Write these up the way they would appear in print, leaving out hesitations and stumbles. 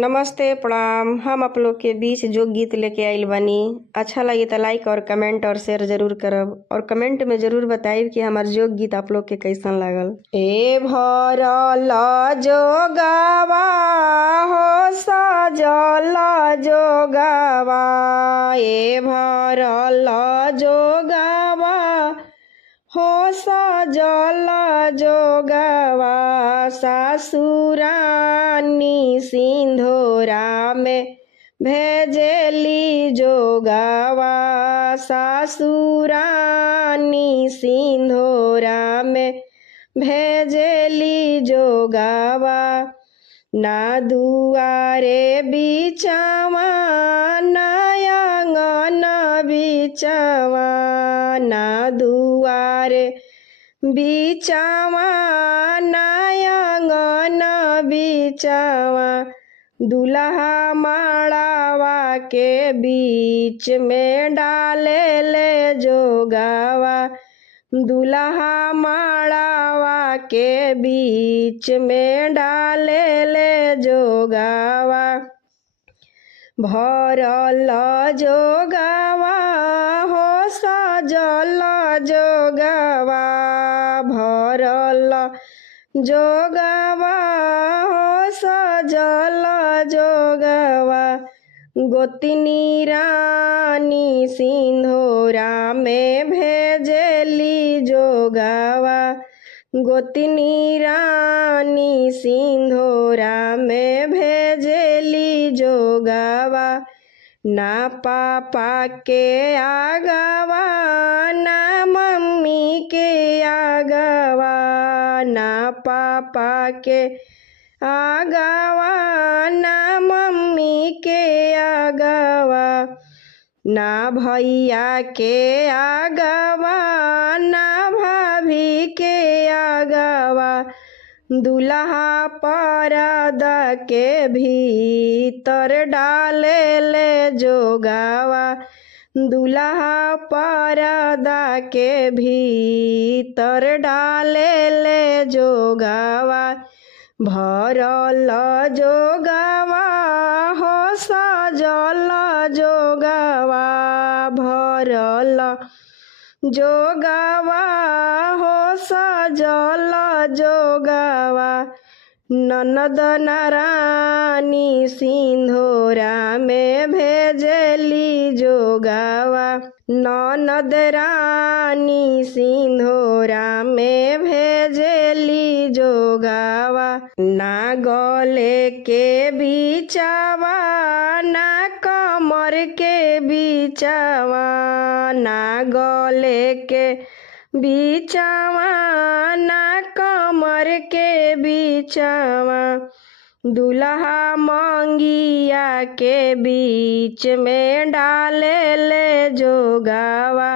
नमस्ते प्रणाम। हम आप लोग के बीच जो गीत लेके आइल बानी, अच्छा लगे तो लाइक और कमेंट और शेयर जरूर करब और कमेंट में जरूर बताइब कि हमार जो गीत आप लोग के कैसन लागल। ए भरल जोगावा हो सजल जोगावा, ए भरल जोगावा हो सजल जोगावा, सासुरानी सिंधोरा में भेजेली जोगावा, सासुरानी सिंधोरा में भेजेली जोगावा। ना दुआरे बिचावा ना आंगन बिचावा, ना दुआरे बिचावा ना आंगन बिचावा, दुल्हा माड़ावा के बीच में डाले ले जोगावा, दुल्हा माड़ावा के बीच में डाले ले जोगावा। भरल जोगावा हो सजल जोगावा, भरल जोगावा हो सजल जोगावा, गोतनी रानी सिंधोरा में भेजेली जोगावा, गोतनी रानी सिंधोरा में भेजेली जोगावा। ना पापा के आगवा ना मम्मी के आगवा, ना पापा के आगवा ना मम्मी के आगवा, ना भैया के आगवा ना भाभी के आगवा, दुल्हा परदा के भीतर डाले ले जोगावा, दुल्हा परदा के भीतर डाले ले जोगावा। भरल जोगावा हो सजल जोगावा, भरल जोगावा हो सजल जोगावा, ननद नारानी सिंधोरा में भेजेली जोगावा, ननद रानी सिंधोरा में भेजेली जोगावा। ना गले के बिचावा ना कमर के बिचावा, ना गले के बिचावा ना कमर के बिचावा, दुल्हा मंगिया के बीच में डाले ले जोगावा,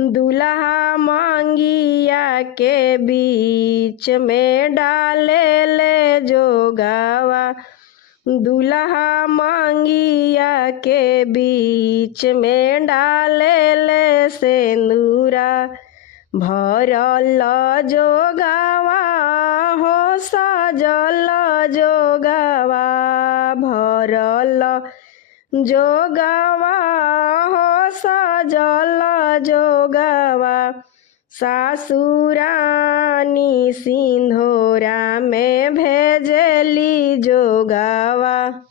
दुल्हा मंगिया के बीच में डाले ले जोगावा, दुल्हा मंगिया के बीच में डाले ले सिंदूरा। भरल जोगावा हो सजल जोगावा, भरल जोगावा हो सजल जोगावा, सासुरानी सिंधोरा में भेजेली जोगावा।